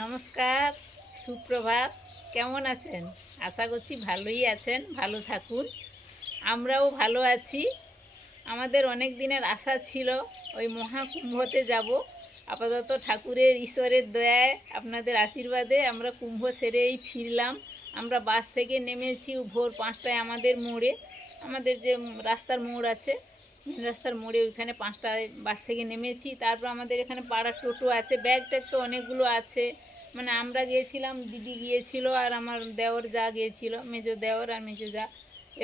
নমস্কার, সুপ্রভাত। কেমন আছেন? আশা করছি ভালোই আছেন, ভালো থাকুন। আমরাও ভালো আছি। আমাদের অনেক দিনের আশা ছিল ওই মহাকুম্ভতে যাব। আপাতত ঠাকুরের ঈশ্বরের দয়ায় আপনাদের আশীর্বাদে আমরা কুম্ভ সেরেই ফিরলাম। আমরা বাস থেকে নেমেছি ভোর 5টায় আমাদের মোড়ে, আমাদের যে রাস্তার মোড় আছে, রাস্তার মোড়ে ওইখানে 5টায় বাস থেকে নেমেছি। তারপর আমাদের এখানে পাড়ার টোটো আছে, ব্যাগ ট্যাগ তো অনেকগুলো আছে। মানে আমরা গিয়েছিলাম, দিদি গিয়েছিল, আর আমার দেওর যা গিয়েছিল, মেজো দেওর আর মেজো যা।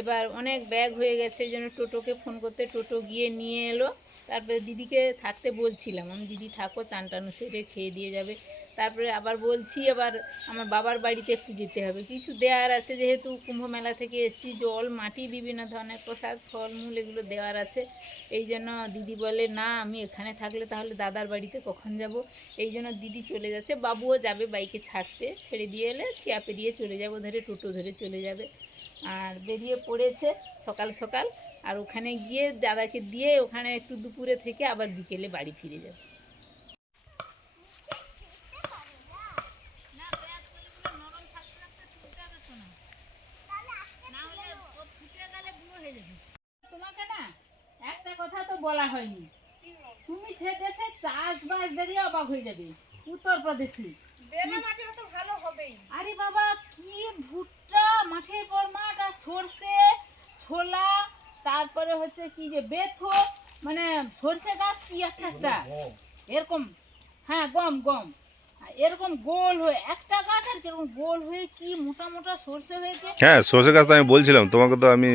এবার অনেক ব্যাগ হয়ে গেছে, এই জন্য টোটোকে ফোন করতে টোটো গিয়ে নিয়ে এলো। তারপরে দিদিকে থাকতে বলছিলাম, আমি দিদি থাকো, চান টানো সেরে খেয়ে দিয়ে যাবে। তারপরে আবার বলছি আবার আমার বাবার বাড়িতে একটু যেতে হবে, কিছু দেওয়ার আছে, যেহেতু কুম্ভ মেলা থেকে এসেছি, জল মাটি বিভিন্ন ধরনের প্রসাদ ফলমূল এগুলো দেওয়ার আছে। এই জন্য দিদি বলে না, আমি এখানে থাকলে তাহলে দাদার বাড়িতে কখন যাব। এই জন্য দিদি চলে যাচ্ছে, বাবুও যাবে বাইকে ছাড়তে, ছেড়ে দিয়ে এলে খেয়া পেরিয়ে চলে যাবো, ধরে টোটো ধরে চলে যাবে। আর বেরিয়ে পড়েছে সকাল সকাল। আর ওখানে গিয়ে দাদাকে দিয়ে ওখানে একটু দুপুরে থেকে আবার বিকেলে বাড়ি ফিরে যাবে। তোমাকে না একটা কথা তো বলা হয়নি, তুমি সে দেশে চাষবাস দেখলে অবাক হয়ে যাবে। উত্তরপ্রদেশে আরে বাবা, কি ভুট্টা মাঠের পর মাঠ, আর সর্ষে, ছোলা, তারপরে হচ্ছে কি যে বেথো, মানে সর্ষে গাছ কি একটা একটা এরকম। হ্যাঁ, গম গম। এরকম গোল হয়ে একটা গাছ, আর কিরকম গোল হয়ে কি মোটা মোটা সর্ষে হয়েছে। হ্যাঁ, সর্ষে গাছ তো আমি বলছিলাম তোমাকে, তো আমি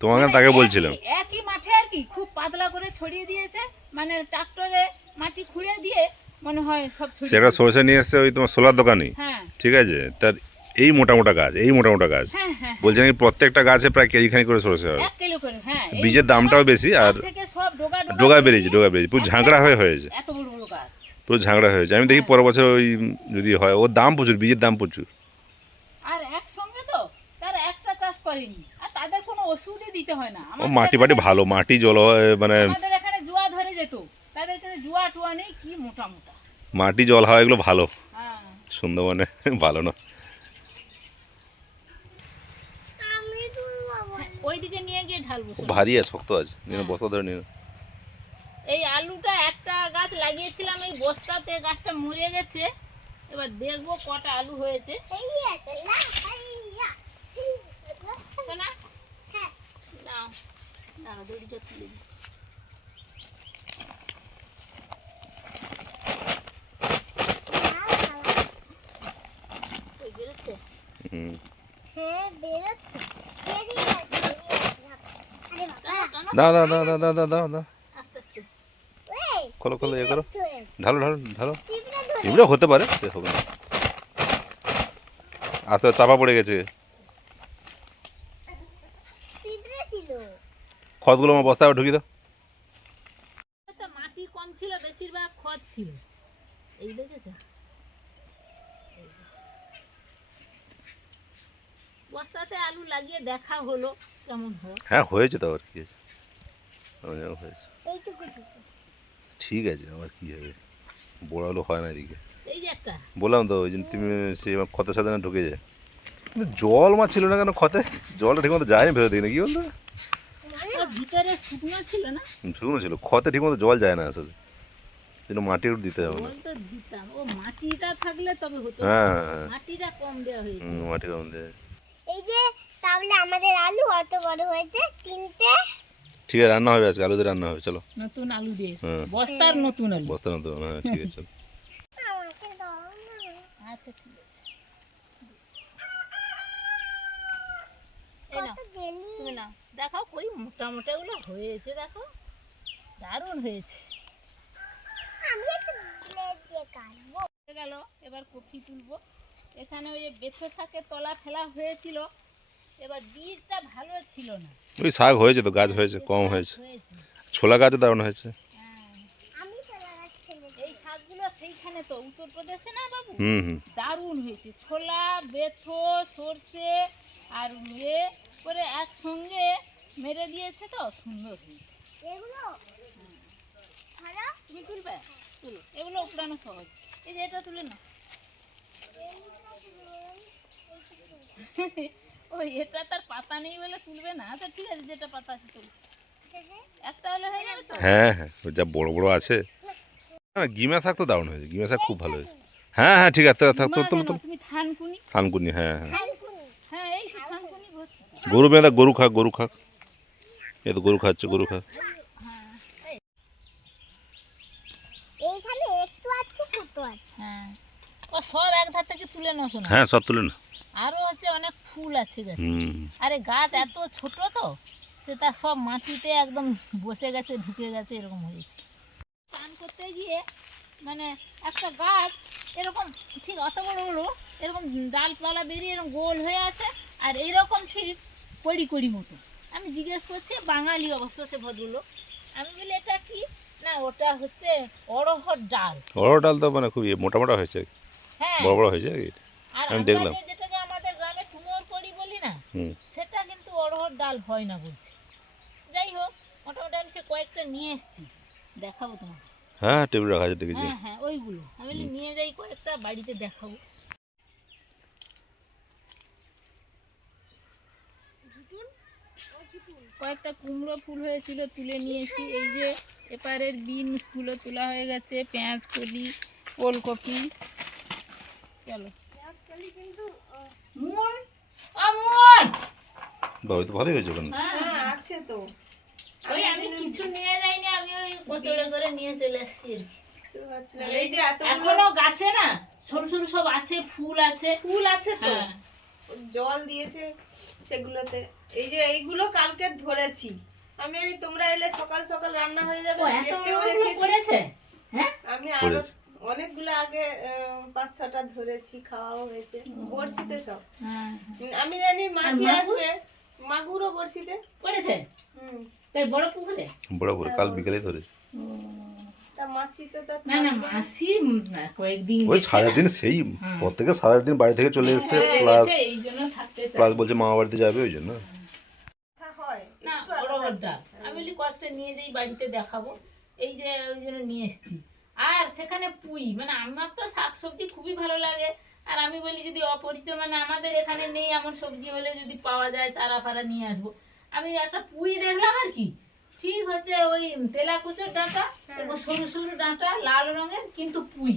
তোমাকে মানে তাকে বলছিলাম। একই মাঠে আর কি, খুব পাতলা করে ছড়িয়ে দিয়েছে, মানে ট্রাক্টরে মাটি খুঁড়ে দিয়ে মনে হয় সব সে ছড়িয়ে একটা দিয়েছে। সর্ষে নিয়ে এসছে ওই তোমার সোলার দোকানে। হ্যাঁ ঠিক আছে, তার এই মোটা মোটা গাছ, এই মোটা মোটা গাছ হ্যাঁ হ্যাঁ, বলছেন কি প্রত্যেকটা গাছে প্রায় কেজিখানি করে সর্ষে হবে। 1 কিলো করে। হ্যাঁ, এই বীজের দামটাও বেশি, আর তার থেকে সব ডোগা ডোগা বেরিয়েছে, ডোগা বেরিয়েছে, পুরো একটা ঝাঁকড়া হয়ে হয়েছে, এত বড় বড় গাছ। পুরো ঝাঁকড়া হয়েছে। আমি দেখি হ্যাঁ। পরের বছর ওই যদি হয়, ওর দাম প্রচুর, বীজের দাম প্রচুর। আর একসঙ্গে তো তারা একটা চাষ করেনি, আর তাদের কোনো ওষুধই দিতে হয় না। ও মাটি বাটি ভালো, মাটি জল মানে আমাদের এখানে জুয়া ধরে যেত, তাদের কাছে জুয়া টুয়া নেই, কি মোটা মোটা। মাটি জল হাওয়া এগুলো ভালো। হ্যাঁ, সুন্দরবনে ভালো না। ওইদিকে নিয়ে গিয়ে ঢালবো। খুব ভারী আছে, শক্ত আছে, নিয়ে হ্যাঁ। বস্তা ধরে নিয়ে। এই আলুটা একটা গাছ লাগিয়েছিলাম, এই বস্তাতে গাছটা মরে গেছে। এবার দেখবো কটা আলু হয়েছে। না না না, দড়িটা তুলে দিই। ওই বেরোচ্ছে। হুম। টানো, দাও দাও দাও দাও দাও দাও দাও দাও, আস্তে আস্তে। খোলো খোলো, ইয়ে করো, ঢালো ঢালো ঢালো। এগুলো হতে পারে, সে হবে না। আস্তে চাপা পড়ে গেছে। খড়গুলো আমার বস্তায় ঢুকিয়ে দাও। মাটি কম ছিল, বেশিরভাগ খড় ছিল। এই দেখেছো, বস্তাতে আলু লাগিয়ে দেখা হলো কেমন হয়। হ্যাঁ হয়েছে, তো আর কি আছে, হয়েছে। ঠিক আছে, আমার কি হবে, বড় হলো হয় না এদিকে। এই যে একটা বললাম তো ওই জন্য তুমি সেই আমার ক্ষতের সাথে না ঢুকে যায়। কিন্তু জল মাছ ছিল না কেন ক্ষতে, জলটা ঠিক মতো যায়নি ভেতর দিকে, না কি বলতো, ওর ভিতরে শুকনো ছিল না। শুকনো ছিল, ক্ষতে ঠিক মতো জল যায় না আসলে, যেন মাটি একটু দিতে হবে না। জল তো দিতাম, ও মাটিটা থাকলে তবে হতো। হ্যাঁ হ্যাঁ, মাটিটা কম দেওয়া হয়েছে। মাটি কম দেয়। এই যে তাহলে আমাদের আলু অত বড় হয়েছে, তিনটে। ঠিক আছে, রান্না হবে আজকে, আলু দিয়ে রান্না হবে, চলো। নতুন আলু দিয়ে, হ্যাঁ, বস্তার নতুন আলু। বস্তা না তো, হ্যাঁ ঠিক আছে চলো। আমাকে দাও না। আচ্ছা ঠিক আছে, এই নাও কত জেলি। তুমি নাও, দেখাও কই মোটা মোটা গুলো হয়েছে, দেখো দারুণ হয়েছে। আমি একটু ব্লেড দিয়ে কাটবো। হয়ে গেল, এবার কফি তুলবো। এখানে ওই যে বেথে শাকের তলা ফেলা হয়েছিল, এবার বীজটা ভালো ছিল না। ওই শাক হয়েছে তো, গাছ হয়েছে, কম হয়েছে। হয়েছে। ছোলা গাছও দারুণ হয়েছে। হ্যাঁ, আমি চলে গাছ ফেলে এই শাকগুলো সেইখানে তো উত্তরপ্রদেশে না বাবু, হুম হুম। দারুণ হয়েছে। ছোলা, বেথো, সর্ষে আর ইয়ে করে একসঙ্গে মেরে দিয়েছে, তো সুন্দর হয়েছে। এগুলো ধরো। তুমি তুলবে, তুলো, এগুলো উপড়ানো সহজ। এই যে এটা তুলে না, ওই এটা তার পাতা নেই বলে তুলবে না। আচ্ছা ঠিক আছে, যেটা পাতা আছে তুল, একটা হলে হয়ে যাবে তো। হ্যাঁ হ্যাঁ, ওই যা বড় বড় আছে। হ্যাঁ, গিমা শাক তো দারুণ হয়েছে, গিমা শাক খুব ভালো হয়েছে। হ্যাঁ হ্যাঁ, ঠিক আছে, থাক, মা তোল তোল জানো, তোল। তুমি থানকুনি, থানকুনি, হ্যাঁ হ্যাঁ। হ্যাঁ এই তো থানকুনি ভর্তি। গরু বেঁধা, গরু খাক, গরু খাক। এই তো গরু খাচ্ছে, গরু খাক। হ্যাঁ এইখানে একটু আধটু ফুটো আছে। হ্যাঁ, ও সব এক ধার থেকে তুলে নশো না। হ্যাঁ, সব তুলে না। আরো হচ্ছে অনেক ফুল আছে গাছে। হুম। আরে গাছ এত ছোট তো, সে তার সব মাটিতে একদম বসে গেছে, ঢুকে গেছে, এরকম হয়েছে। চান করতে গিয়ে মানে একটা গাছ এরকম ঠিক অত বড় বড় এরকম ডালপালা বেরিয়ে এরকম গোল হয়ে আছে, আর এইরকম ঠিক কড়ি কড়ি মতো। আমি জিজ্ঞেস করছি, বাঙালি অবশ্য সে ভদ্রলোক, আমি বলি এটা কি? না ওটা হচ্ছে অড়হর ডাল। বড় ডাল তো মানে খুব মোটা মোটা হয়েছে, হ্যাঁ, বড় বড় হয়েছে আর কি। আর আমি আমরা দেখলাম। যেটাকে আমাদের গ্রামে কুমোর কড়ি বলি না, হুম। সেটা কিন্তু অড়হর ডাল হয় না বলছি। যাই হোক, মোটামুটি আমি সে কয়েকটা নিয়ে এসেছি, দেখাবো তোমাকে। হ্যাঁ, টেবিল রাখা আছে দেখেছি। হ্যাঁ হ্যাঁ, ওইগুলো আমি বলি নিয়ে যাই কয়েকটা, বাড়িতে দেখাবো। কয়েকটা কুমড়ো ফুল হয়েছিল, তুলে নিয়েছি। এই যে এপারের বিনসগুলো তোলা হয়ে গেছে, পেঁয়াজ কলি, ওলকপি। চলো মন, আমন। বাবা, তো ভালোই হয়েছে ওখানে। হ্যাঁ আছে তো। ওই আমি কিছু নিয়ে যাইনি, আমি ওই কোচলে করে নিয়ে চলে এসেছি। এই যে এখনো গাছে না সরু সরু সব আছে, ফুল আছে। ফুল আছে তো, হ্যাঁ জল দিয়েছে সেগুলোতে। এই যে এইগুলো কালকে ধরেছি আমি, এই তোমরা এলে সকাল সকাল রান্না হয়ে যাবে। ও এত কেটেও বড়গুলো রেখেছি। করেছে। হ্যাঁ আমি আরো করেছে। অনেকগুলো আগে 5-6টা ধরেছি, খাওয়াও হয়েছে বড়শিতে সব। হ্যাঁ আমি জানি মাসি মাগুর? আসবে, মাগুরও বড়শিতে। করেছে। হুম, তাই বড় পুকুরে। বড় বড় কাল বিকেলে ধরেছে। তা মাসি তো তার না না, মাসি না, কয়েকদিন ওই গেছে না। সারাদিন সেই হ্যাঁ। প্রত্যেকে সারাদিন বাড়ি থেকে চলে এসেছে, চলে প্লাস গেছে, এই জন্য থাকতে চায়। প্লাস বলছে মামা বাড়িতে যাবে, ওই জন্য। কথা হয় না একটু বড় আলাদা। বড়টা আমি বলি কয়েকটা নিয়ে যাই, বাড়িতে দেখাবো। এই যে ওই জন্য নিয়ে এসেছি। আর সেখানে পুঁই, মানে আমার তো শাক সবজি খুবই ভালো লাগে। আর আমি বলি যদি অপরিচিত, মানে আমাদের এখানে নেই এমন সবজি, হলে যদি পাওয়া যায় চারা ফারা নিয়ে আসবো। আমি একটা পুঁই দেখলাম আর কি, ঠিক হচ্ছে ওই তেলাকুচোর ডাঁটা, এরকম সরু সরু ডাঁটা, লাল রঙের, কিন্তু পুঁই।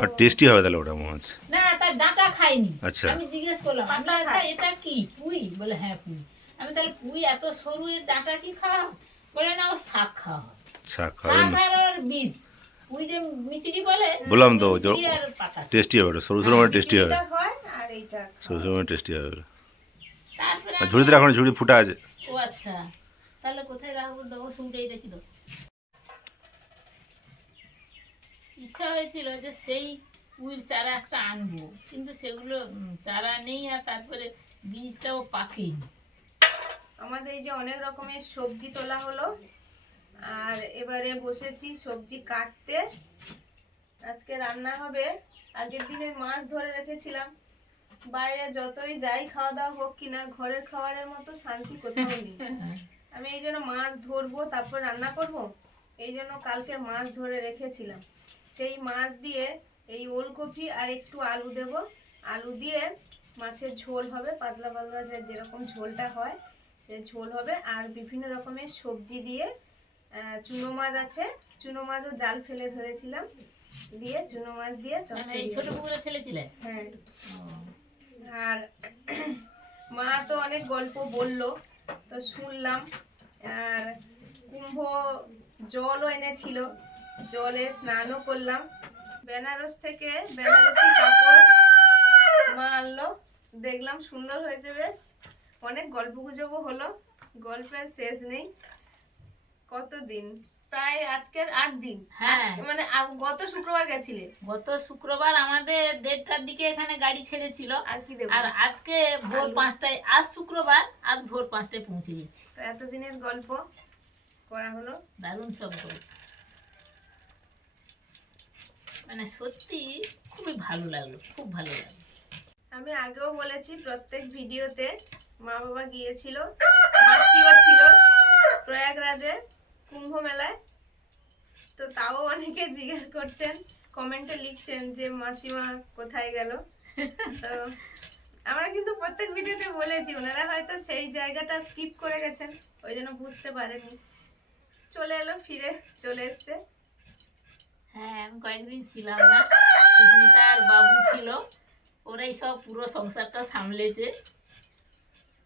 আর টেস্টি হবে তাহলে ওটা মনে হচ্ছে। না তার ডাঁটা খাইনি। আচ্ছা। আমি জিজ্ঞেস করলাম, আমি পাতা আচ্ছা খায়। এটা কি পুঁই? বলে হ্যাঁ পুঁই। আমি তাহলে পুঁই এত সরু, এর ডাঁটা কি খাওয়া হয়? বলে না, ও শাক খাওয়া হয়। শাক খাবেন শাক না? আর ওর বীজ, পুঁই যে মিচড়ি বলে, বললাম তো, মিচড়ি আর পাতা। টেস্টি হবে ওটা, সরু সরু মানে টেস্টি হবে। এটা হয় আর এইটা সরু সরু মানে টেস্টি হবে ওটা। তারপরে আর ঝুড়িতে রাখো না, ঝুড়ি ফুটা আছে। ও আচ্ছা, তাহলে কোথায় রাখবো? দেবো শুনটাই রেখে দেবো। ইচ্ছা হয়েছিল যে সেই পুঁইর চারা একটা আনবো, কিন্তু সেগুলো চারা নেই, আর তারপরে বীজটাও পাকেনি। আমাদের এই যে অনেক রকমের সবজি তোলা হলো, আর এবারে বসেছি সবজি কাটতে। আজকে রান্না হবে। আগের দিনের মাছ ধরে রেখেছিলাম। বাইরে যতই যাই খাওয়া দাওয়া হোক কিনা, ঘরের খাবারের মতো শান্তি কোথাও নেই। আমি এই জন্য মাছ ধরবো, তারপর রান্না করব। এই জন্য কালকে মাছ ধরে রেখেছিলাম। সেই মাছ দিয়ে এই ওলকপি আর একটু আলু দেব। আলু দিয়ে মাছের ঝোল হবে, পাতলা পাতলা যেরকম ঝোলটা হয় সে ঝোল হবে। আর বিভিন্ন রকমের সবজি দিয়ে, চুনো মাছ আছে, চুনো মাছও জাল ফেলে ধরেছিলাম, দিয়ে চুনো মাছ দিয়ে মানে চচ্চড়ি এই ছোট হবে। পুকুরে ফেলেছিলে? হ্যাঁ। ও, আর মা তো অনেক গল্প বললো, তো শুনলাম। আর কুম্ভ জলও এনেছিল, জলে স্নানও করলাম। বেনারস থেকে বেনারসি কাপড় মা আনলো, দেখলাম সুন্দর হয়েছে বেশ। অনেক গল্প গুজবও হলো, গল্পের শেষ নেই। কতদিন, প্রায় আজকের 8 দিন। হ্যাঁ। মানে গত শুক্রবার গেছিলে। গত শুক্রবার আমাদের 1:30টার দিকে এখানে গাড়ি ছেড়েছিল, আর কি দেবো? আর আজকে ভোর 5টায়, আজ শুক্রবার, আজ ভোর 5টায় পৌঁছে গেছি। তো এতদিনের গল্প করা হলো। দারুণ সব গল্প, মানে সত্যি খুবই ভালো লাগলো, খুব ভালো লাগলো। আমি আগেও বলেছি প্রত্যেক ভিডিওতে, মা বাবা গিয়েছিল, মাসিও ছিল প্রয়াগরাজে কুম্ভ মেলায়। তো তাও অনেকে জিজ্ঞেস করছেন, কমেন্টে লিখছেন যে মাসিমা কোথায় গেল। তো আমরা কিন্তু প্রত্যেক ভিডিওতে বলেছি, ওনারা হয়তো সেই জায়গাটা স্কিপ করে গেছেন, ওই জন্য বুঝতে পারেনি। চলে এলো, ফিরে চলে এসছে। হ্যাঁ, আমি কয়েকদিন ছিলাম না, সুস্মিতা আর বাবু ছিল, ওরাই সব পুরো সংসারটা সামলেছে।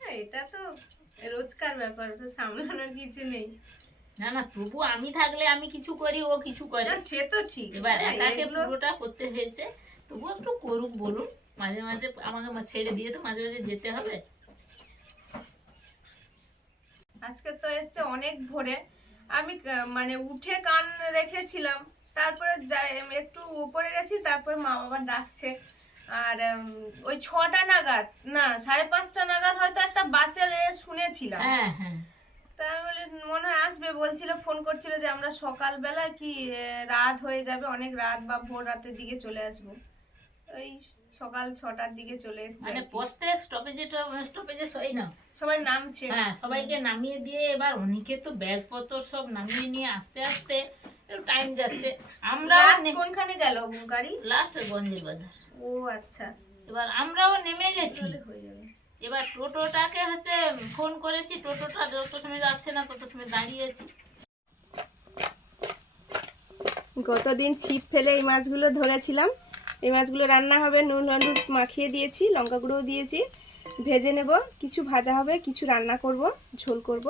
হ্যাঁ, এটা তো রোজকার ব্যাপার, তো সামলানোর কিছু নেই। না না, তবু আমি থাকলে আমি কিছু করি, ও কিছু করে। না, সে তো ঠিক। এবার হ্যাঁ, একাকে এগুলো- পুরোটা করতে হয়েছে, তবু একটু করুক বলুন, মাঝে মাঝে আমাকে ছেড়ে দিয়ে তো মাঝে মাঝে যেতে হবে। আজকে তো এসছে অনেক ভোরে, আমি মানে উঠে কান রেখেছিলাম, তারপরে একটু উপরে গেছি, তারপর মা বাবা ডাকছে। আর ওই 6টা নাগাদ, না 5:30 নাগাদ হয়তো একটা বাসে শুনেছিলাম। হ্যাঁ হ্যাঁ, তা আমি বলি মনে হয় আসবে, বলছিল, ফোন করছিল যে আমরা সকালবেলা কি রাত হয়ে যাবে, অনেক রাত বা ভোর রাতের দিকে চলে আসবো। ওই সকাল 6টার দিকে চলে এসছে মানে আর কি। প্রত্যেক স্টপেজে সই না, সবাই নামছে। হ্যাঁ সবাইকে নামিয়ে দিয়ে এবার অনেকে তো ব্যাগপত্র সব নামিয়ে নিয়ে আস্তে আস্তে টাইম যাচ্ছে। আমরা লাস্ট কোনখানে গেল গাড়ি? লাস্ট গঞ্জের বাজার। ও আচ্ছা, এবার আমরাও নেমে গেছি। তাহলে হয়ে যাবে। এবার টোটোটাকে হচ্ছে ফোন করেছি, টোটোটা যত সময় যাচ্ছে না তত সময় দাঁড়িয়েছি। গতদিন ছিপ ফেলে এই মাছগুলো ধরেছিলাম, এই মাছগুলো রান্না হবে, নুন হলুদ মাখিয়ে দিয়েছি, লঙ্কা গুঁড়োও দিয়েছি, ভেজে নেব, কিছু ভাজা হবে, কিছু রান্না করব, ঝোল করব।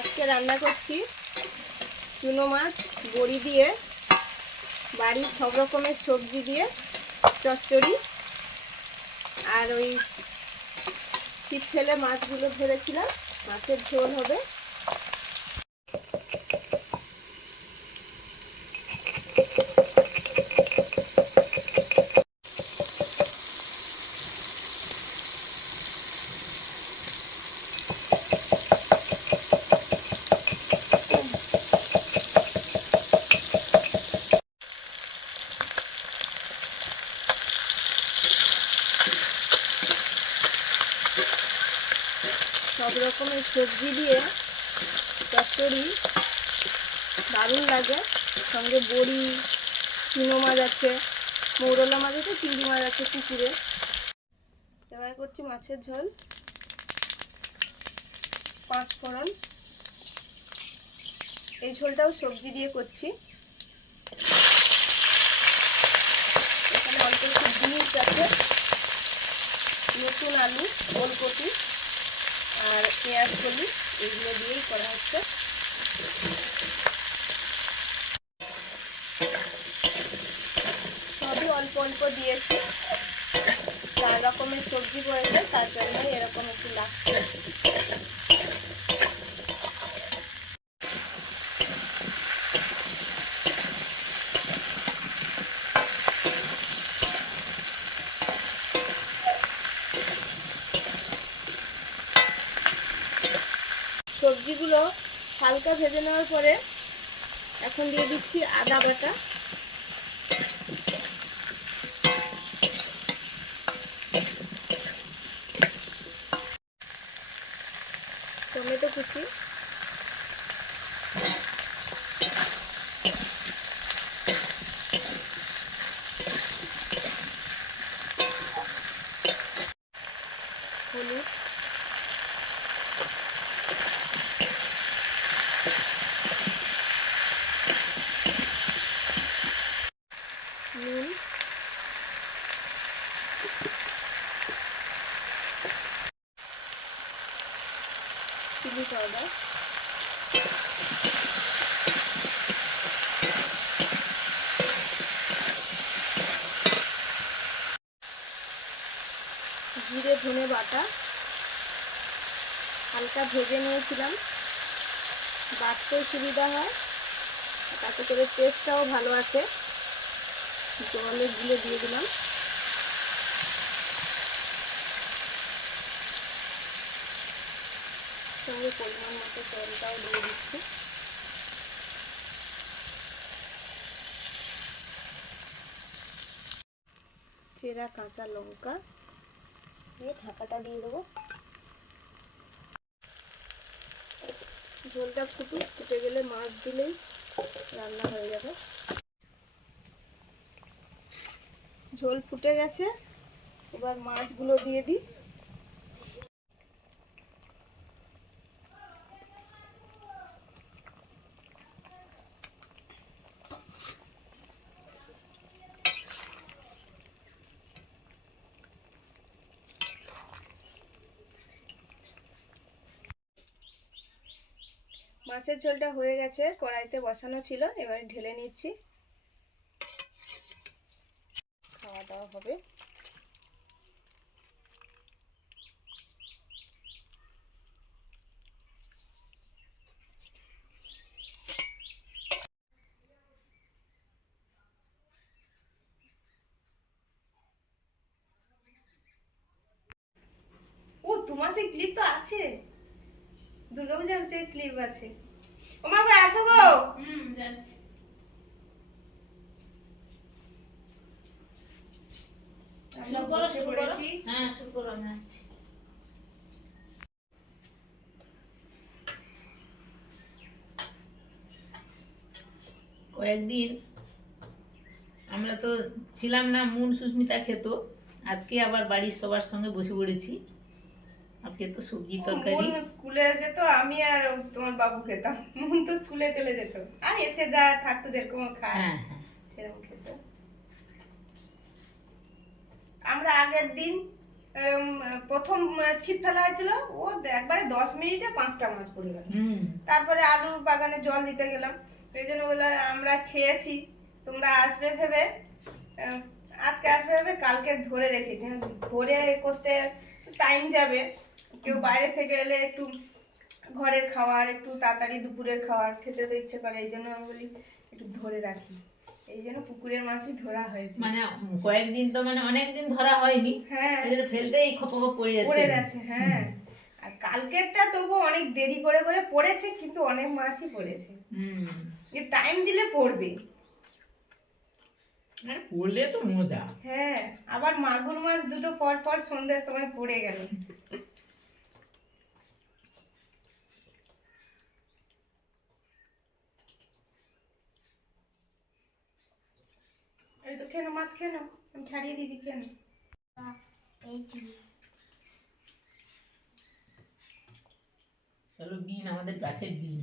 আজকে রান্না করছি চুনো মাছ বড়ি দিয়ে, বাড়ির সব রকমের সবজি দিয়ে চচ্চড়ি, আর ওই ছিপ ফেলে মাছগুলো ধরেছিলাম, মাছের ঝোল হবে। সব রকমের সবজি দিয়ে চচ্চড়ি দারুণ লাগে, সঙ্গে বড়ি, চুনো মাছ আছে, মৌরলা মাছ আছে, চিংড়ি মাছ আছে পুকুরে। এবার করছি মাছের ঝোল, 5 ফোড়ন। এই ঝোলটাও সবজি দিয়ে করছি। এখানে অল্প একটু বিনস আছে, নতুন আলু, ওলকপি আর পেঁয়াজ কলি, এগুলো দিয়েই করা হচ্ছে। সবই অল্প অল্প দিয়েছি, 4 রকমের সবজি পড়েছে, তার জন্য এরকম একটু লাগছে। সবজিগুলো হালকা ভেজে নেওয়ার পরে এখন দিয়ে দিচ্ছি আদা বাটা, টমেটো কুচি, হলুদ, নুন, চিলি পাউডার, জিরে ধনে বাটা, হালকা ভেজে নিয়েছিলাম, বাটতেও সুবিধা হয়, তাতে করে টেস্টটাও ভালো আছে। জলে গুলে দিয়ে দিলাম। সঙ্গে পরিমাণ মতো তেলটাও দিয়ে দিচ্ছি। চেরা কাঁচা লঙ্কা দিয়ে ঢাকাটা দিয়ে দেবো। ঝোলটা ফুটে গেলে মাছ দিলেই রান্না হয়ে যাবে। ঝোল ফুটে গেছে, এবার মাছগুলো দিয়ে দিই। মাছের ঝোলটা হয়ে গেছে, কড়াইতে বসানো ছিল, এবারে ঢেলে নিচ্ছি। খাওয়া দাওয়া হবে। ও তোমার সেই ক্লিপ তো আছে, দুর্গাপূজার যে ক্লিপ আছে। ও মা গো, আসো গো। যাচ্ছি। আমরা বসে পড়েছি। হ্যাঁ, শুরু করো, আমি আসছি। কয়েকদিন আমরা তো ছিলাম না, মুন সুস্মিতা খেত, আজকে আবার বাড়ির সবার সঙ্গে বসে পড়েছি। আজকে তো সবজি তরকারি। মুন স্কুলে যেত, আমি আর তোমার বাবু খেতাম। মুন তো স্কুলে চলে যেত, আর এসে যা থাকতো যেরকম খায় হ্যাঁ হ্যাঁ, সেরকম খেত। আমরা আগের দিন প্রথম ছিপ ফেলা হয়েছিল, ও একবারে 10 মিনিটে 5টা মাছ পড়ে গেল। তারপরে আলু বাগানে জল দিতে গেলাম, এই জন্য বলে আমরা খেয়েছি, তোমরা আসবে ভেবে, আজকে আসবে ভেবে কালকে ধরে রেখেছি। ধরে করতে টাইম যাবে, কেউ বাইরে থেকে এলে একটু ঘরের খাবার, একটু তাড়াতাড়ি দুপুরের খাবার খেতে তো ইচ্ছে করে, এই জন্য আমি বলি একটু ধরে রাখি। এই জন্য পুকুরের মাছই ধরা হয়েছে। মানে কয়েকদিন তো মানে অনেকদিন ধরা হয়নি, হ্যাঁ, এই জন্য ফেলতেই খপখপ পড়ে পড়ে যাচ্ছে। গেছে। হ্যাঁ, আর কালকেরটা তবু অনেক দেরি করে করে পড়েছে, কিন্তু অনেক মাছই পড়েছে। টাইম দিলে পড়বে, আর পড়লে তো মজা। হ্যাঁ, আবার মাগুর মাছ দুটো পর পর সন্ধ্যার সময় পড়ে গেল। এই তো খেয়ে নাও, মাছ খেয়ে নাও, আমি ছাড়িয়ে দিয়েছি, খেয়ে নাও। চলো, বিন আমাদের গাছের বিন।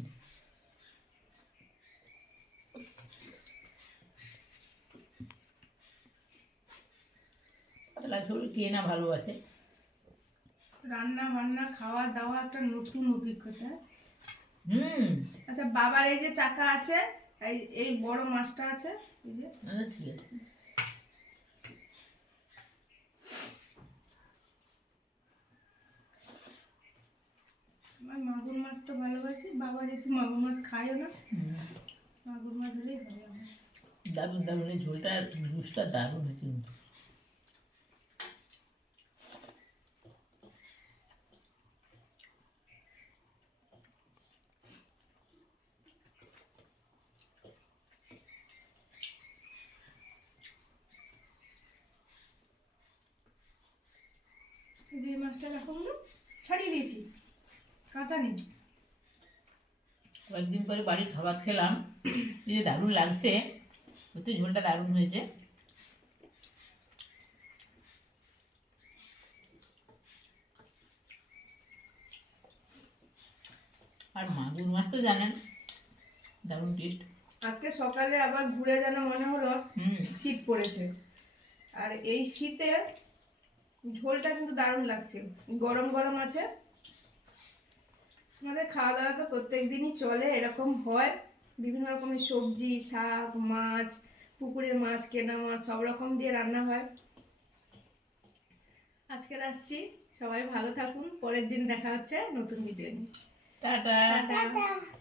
পাতলা ঝোল কে না ভালোবাসে। রান্না বান্না খাওয়া দাওয়া একটা নতুন অভিজ্ঞতা। আচ্ছা, আচ্ছা, বাবার এই যে চাকা আছে, এই বড় মাছটা আছে, এই যে ঠিক আছে। আমার মাগুর মাছ তো ভালোবাসি, বাবা যেহেতু মাগুর মাছ খায়ও না, মাগুর মাছ হলেই ভালো আমার। দারুণ দারুণ, এই ঝোলটা জুসটা দারুণ হয়েছে কিন্তু। এই যে মাছটা রাখো না, ছাড়িয়ে দিয়েছি, কাঁটা নেই। কয়েকদিন পরে বাড়ির খাবার খেলাম, এই যে দারুণ লাগছে, সত্যি ঝোলটা দারুণ হয়েছে। আর মাগুর মাছ তো জানেন, দারুণ টেস্ট। আজকে সকালে আবার ঘুরে যেন মনে হলো শীত পড়েছে, আর এই শীতে ঝোলটা কিন্তু দারুণ লাগছে, গরম গরম আছে। আমাদের খাওয়া দাওয়া তো প্রত্যেক দিনই চলে, এরকম হয়, বিভিন্ন রকমের সবজি, শাক, মাছ, পুকুরের মাছ, কেনা মাছ, সব রকম দিয়ে রান্না হয়। আজকে আসছি, সবাই ভালো থাকুন, পরের দিন দেখা হচ্ছে নতুন ভিডিও নিয়ে। টাটা। টাটা।